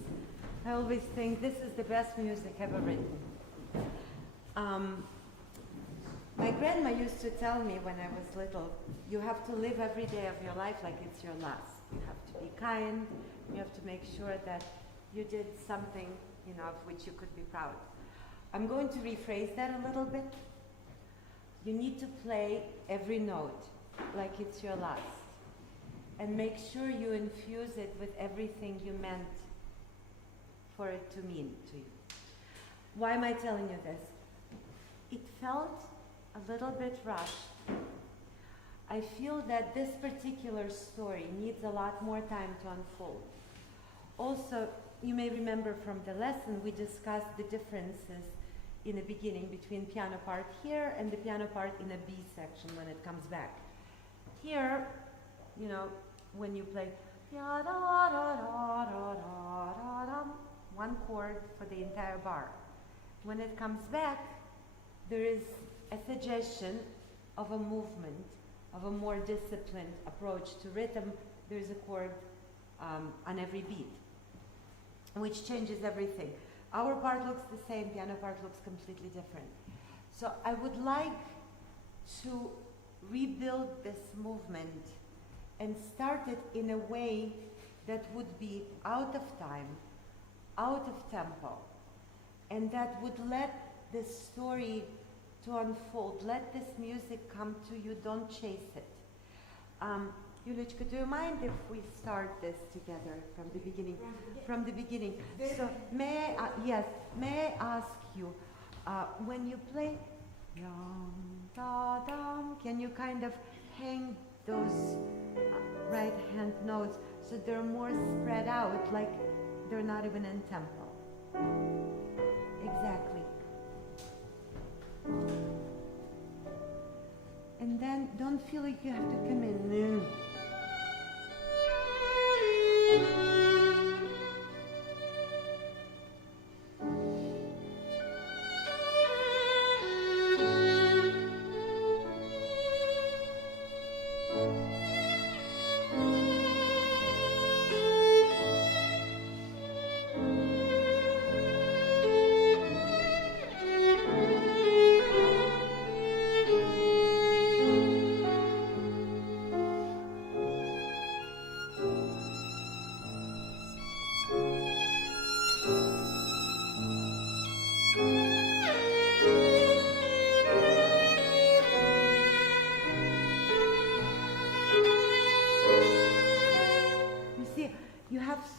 I always think this is the best music ever written. My grandma used to tell me when I was little, you have to live every day of your life like it's your last. You have to be kind, you have to make sure that you did something, of which you could be proud. I'm going to rephrase that a little bit. You need to play every note like it's your last. And make sure you infuse it with everything you meant for it to mean to you. Why am I telling you this? It felt a little bit rushed. I feel that this particular story needs a lot more time to unfold. Also, you may remember from the lesson we discussed the differences in the beginning between piano part here and the piano part in a B section when it comes back. Here, you know, when you play one chord for the entire bar. When it comes back, there is a suggestion of a movement, of a more disciplined approach to rhythm. There's a chord on every beat, which changes everything. Our part looks the same, piano part looks completely different. So I would like to rebuild this movement and start it in a way that would be out of time, out of tempo, and that would let this story to unfold. Let this music come to you, don't chase it. Yulichka, do you mind if we start this together from the beginning? From the beginning. So may I ask you, when you play yum, da, dum, can you kind of hang those right hand notes so they're more spread out, like they're not even in tempo? Exactly. And then don't feel like you have to come in.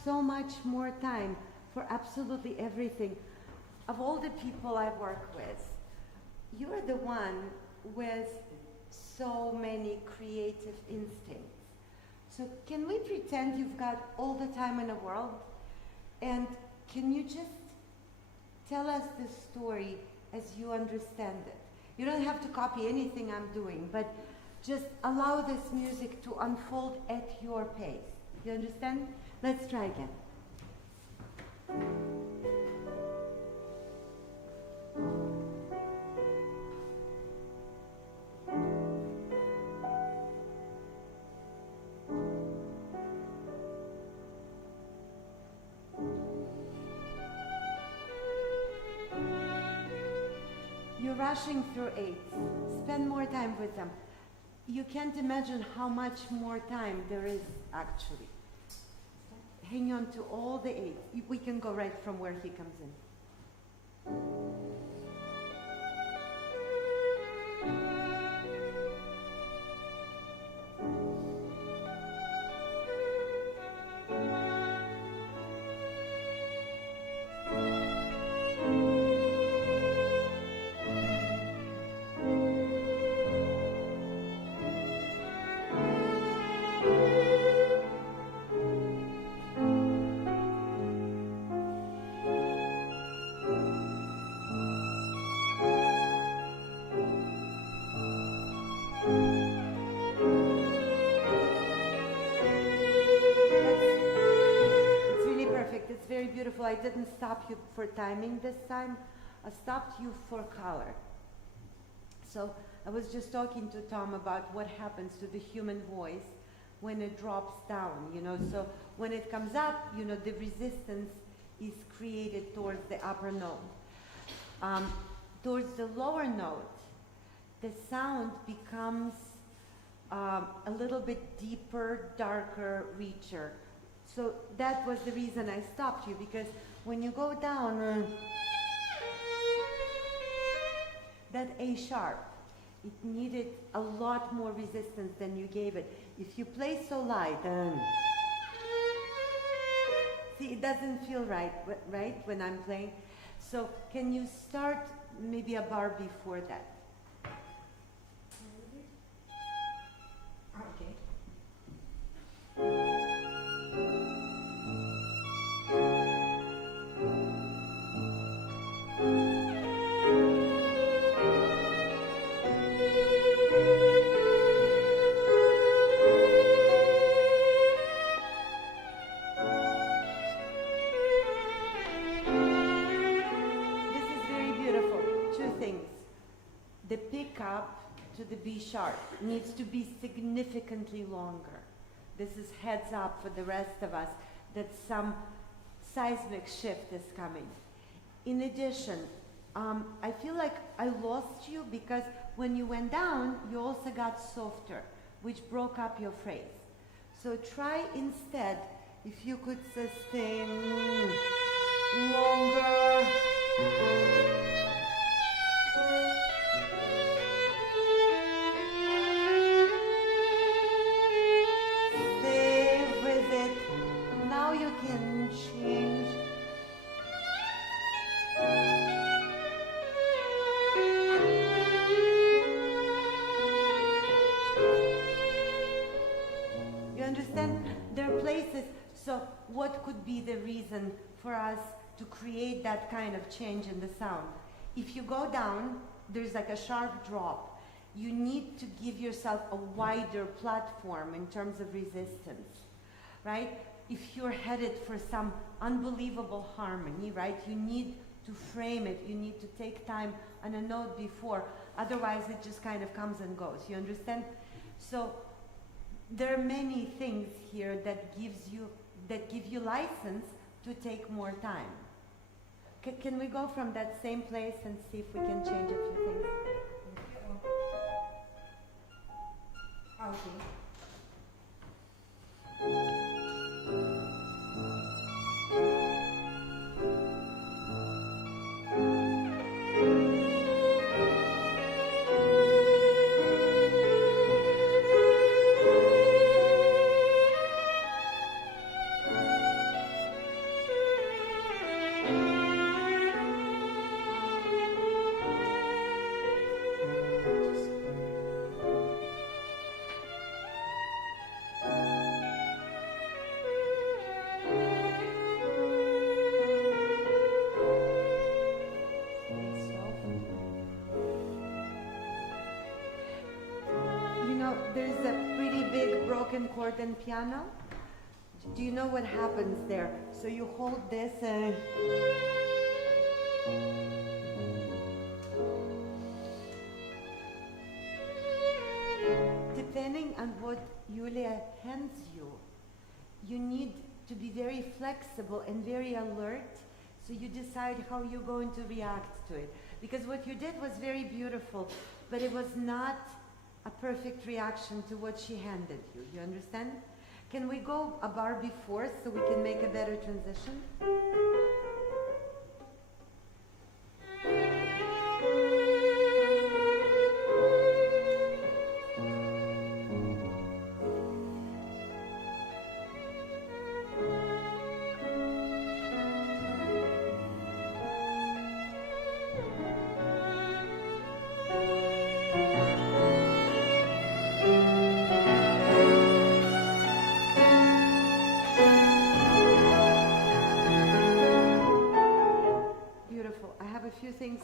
So much more time for absolutely everything. Of all the people I work with, you're the one with so many creative instincts. So can we pretend you've got all the time in the world? And can you just tell us the story as you understand it? You don't have to copy anything I'm doing, but just allow this music to unfold at your pace. You understand? Let's try again. You're rushing through eights. Spend more time with them. You can't imagine how much more time there is actually. Hang on to all the eights. We can go right from where he comes in. Beautiful. I didn't stop you for timing this time. I stopped you for color. So I was just talking to Tom about what happens to the human voice when it drops down, you know. So when it comes up, you know, the resistance is created towards the upper note. Towards the lower note, the sound becomes a little bit deeper, darker, richer. So that was the reason I stopped you, because when you go down, that A sharp. It needed a lot more resistance than you gave it. If you play so light, see, it doesn't feel right, right, when I'm playing. So can you start maybe a bar before that? Okay. The pickup to the B sharp needs to be significantly longer. This is heads up for the rest of us that some seismic shift is coming. In addition, I feel like I lost you because when you went down, you also got softer, which broke up your phrase. So try instead, if you could sustain longer. You can change. You understand? There are places, so what could be the reason for us to create that kind of change in the sound? If you go down, there's like a sharp drop. You need to give yourself a wider platform in terms of resistance, right? If you're headed for some unbelievable harmony, right, you need to frame it, you need to take time on a note before, otherwise it just kind of comes and goes, you understand? So there are many things here that give you license to take more time. Can we go from that same place and see if we can change a few things? Okay. There's a pretty big broken chord in piano. Do you know what happens there? So you hold this and depending on what Yulia hands you, you need to be very flexible and very alert, so you decide how you're going to react to it. Because what you did was very beautiful, but it was not a perfect reaction to what she handed you. You understand? Can we go a bar before so we can make a better transition?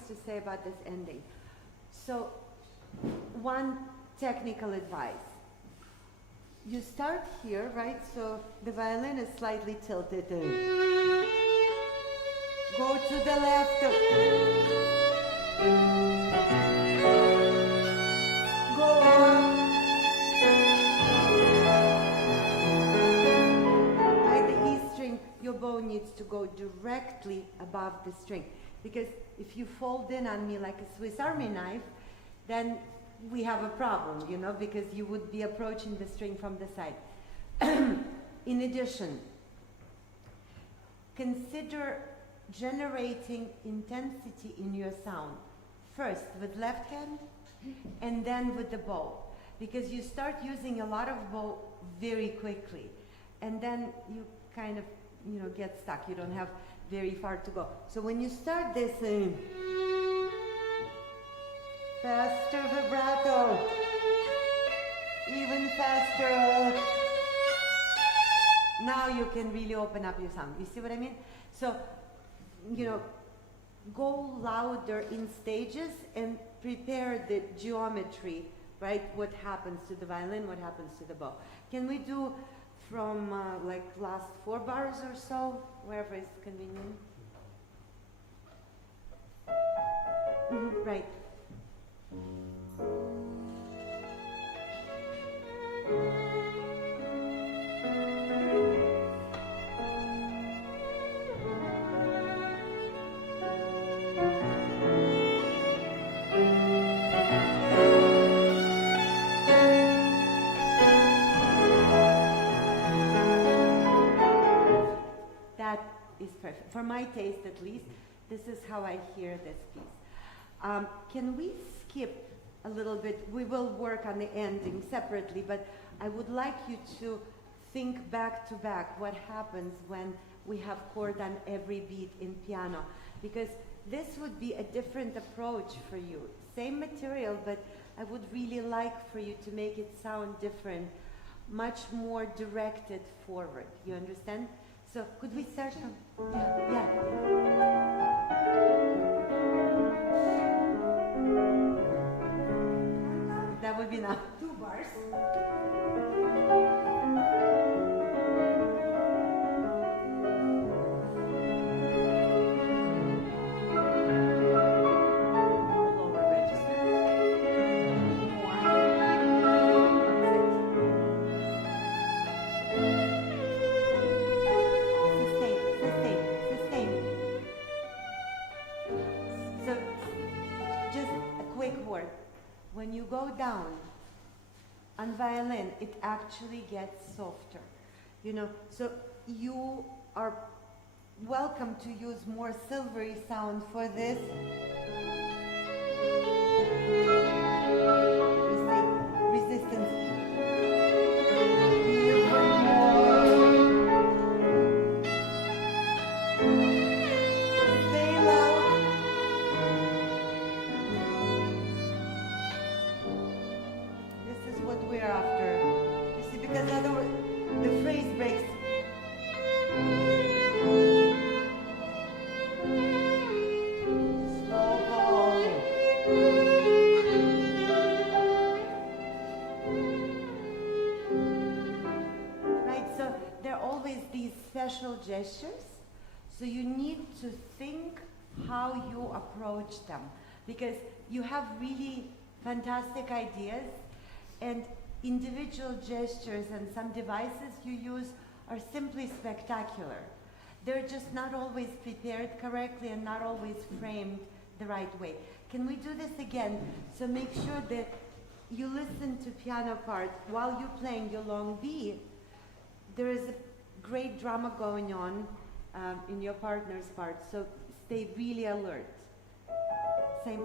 To say about this ending. So, one technical advice. You start here, right? So the violin is slightly tilted. Go to the left. Go up. Right, the E string, your bow needs to go directly above the string. Because if you fold in on me like a Swiss Army knife, then we have a problem, you know, because you would be approaching the string from the side. In addition, consider generating intensity in your sound first with left hand and then with the bow, because you start using a lot of bow very quickly, and then you kind of, get stuck. You don't have very far to go. So when you start this faster vibrato, even faster, now you can really open up your sound. You see what I mean? So, go louder in stages and prepare the geometry, right? What happens to the violin, what happens to the bow. Can we do from like last 4 bars or so, wherever is convenient? Right. For my taste, at least, this is how I hear this piece. Can we skip a little bit? We will work on the ending separately, but I would like you to think back to back what happens when we have chord on every beat in piano, because this would be a different approach for you. Same material, but I would really like for you to make it sound different, much more directed forward. You understand? So could we start from, yeah. That would be enough. 2 bars. When you go down on violin, it actually gets softer, so you are welcome to use more silvery sound for this. Resistance. Even more. Stay loud. This is what we're after. You see, because otherwise the phrase breaks. Special gestures, so you need to think how you approach them, because you have really fantastic ideas, and individual gestures and some devices you use are simply spectacular. They're just not always prepared correctly and not always framed the right way. Can we do this again? So make sure that you listen to piano part while you're playing your long B. There is a great drama going on in your partner's part, so stay really alert. Same.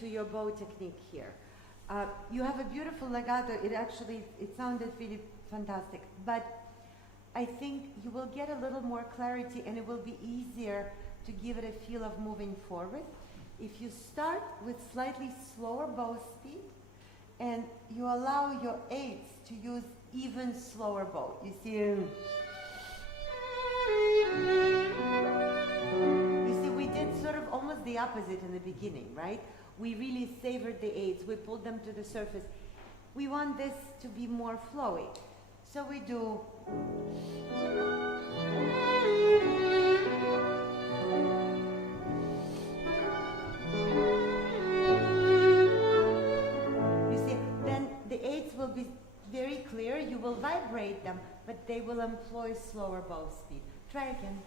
To your bow technique here. You have a beautiful legato. It sounded really fantastic, but I think you will get a little more clarity and it will be easier to give it a feel of moving forward. If you start with slightly slower bow speed and you allow your eighths to use even slower bow. You see, we did sort of almost the opposite in the beginning, right? We really savored the eighths. We pulled them to the surface. We want this to be more flowy. So we do. You see, then the eighths will be very clear. You will vibrate them, but they will employ slower bow speed. Try again.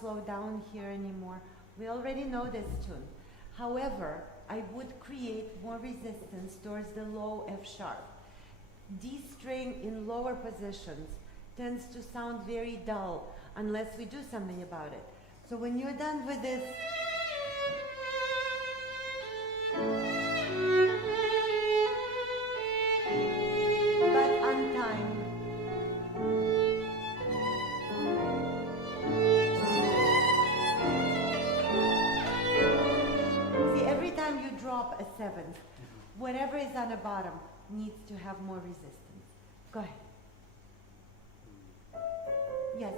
Slow down here anymore. We already know this tune. However, I would create more resistance towards the low F sharp. D string in lower positions tends to sound very dull unless we do something about it. So when you're done with this, but untimed. Drop a seventh. Whatever is on the bottom needs to have more resistance. Go ahead. Yes.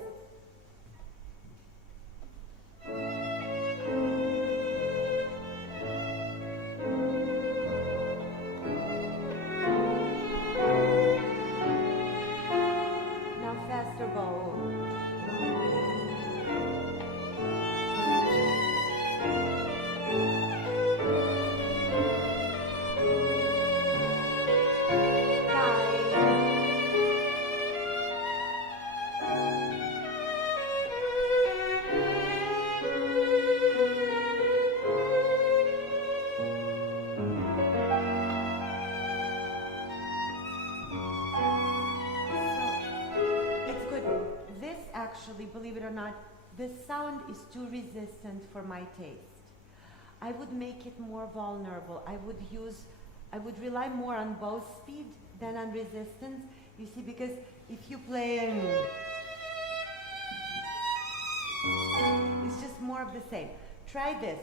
Now faster bow. Actually, believe it or not, the sound is too resistant for my taste. I would make it more vulnerable. I would rely more on bow speed than on resistance. You see, because if you play, it's just more of the same. Try this.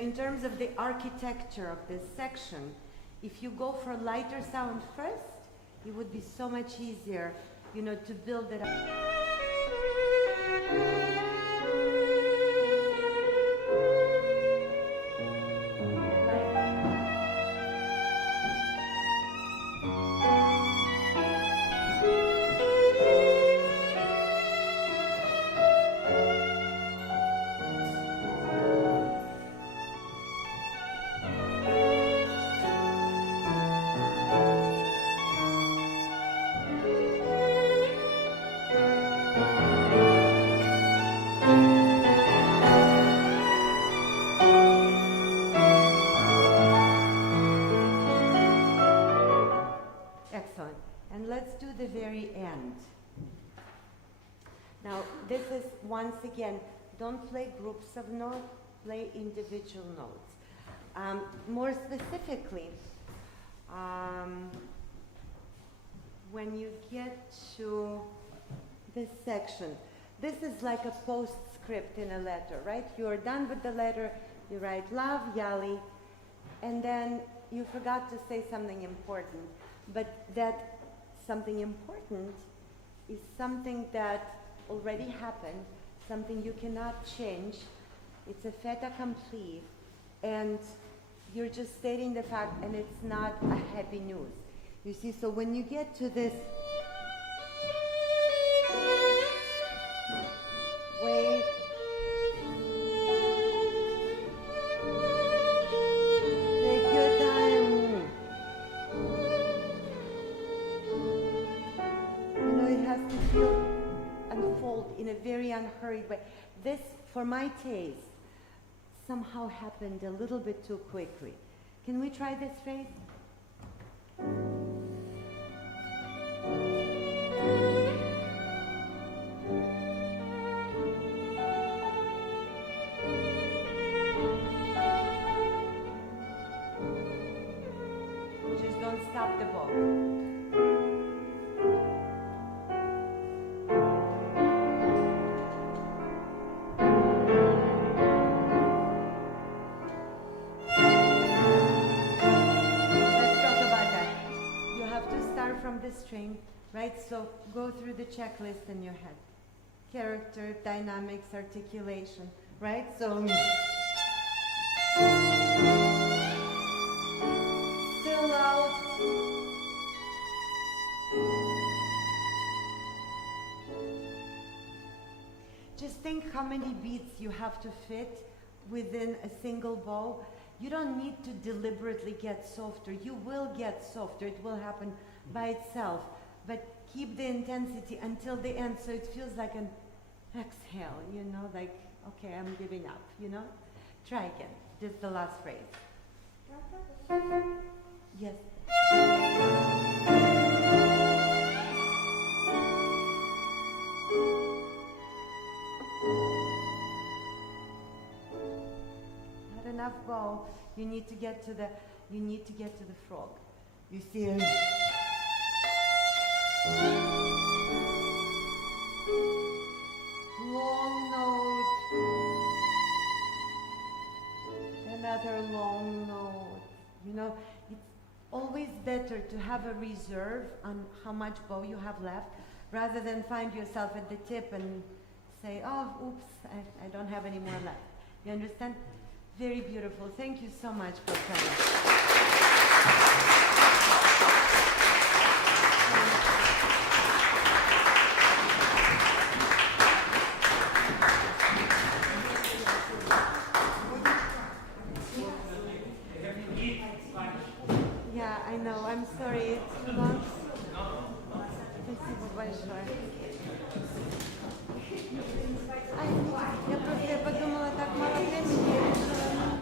In terms of the architecture of this section, if you go for lighter sound first, it would be so much easier, to build it up. Once again, don't play groups of notes, play individual notes. More specifically, when you get to this section, this is like a postscript in a letter, right? You're done with the letter, you write love, Yahli, and then you forgot to say something important, but that something important is something that already happened, something you cannot change. It's a fait accompli, and you're just stating the fact, and it's not a happy news. You see, so when you get to this way, take your time. You know, it has to feel unfold in a very unhurried way. This, for my taste, somehow happened a little bit too quickly. Can we try this phrase? Just don't stop the bow. From the string, right? So go through the checklist in your head. Character, dynamics, articulation, right? So still loud. Just think how many beats you have to fit within a single bow. You don't need to deliberately get softer. You will get softer. It will happen by itself, but keep the intensity until the end, so it feels like an exhale, you know, like, okay, I'm giving up, you know? Try again. This is the last phrase. Yes. Not enough bow. You need to get to the frog. You see it? Long note, another long note. You know, it's always better to have a reserve on how much bow you have left, rather than find yourself at the tip and say, oh, oops, I don't have any more left. You understand? Very beautiful. Thank you so much for coming. I know, I'm sorry, it's too long. Спасибо большое. Я просто подумала, так мало времени.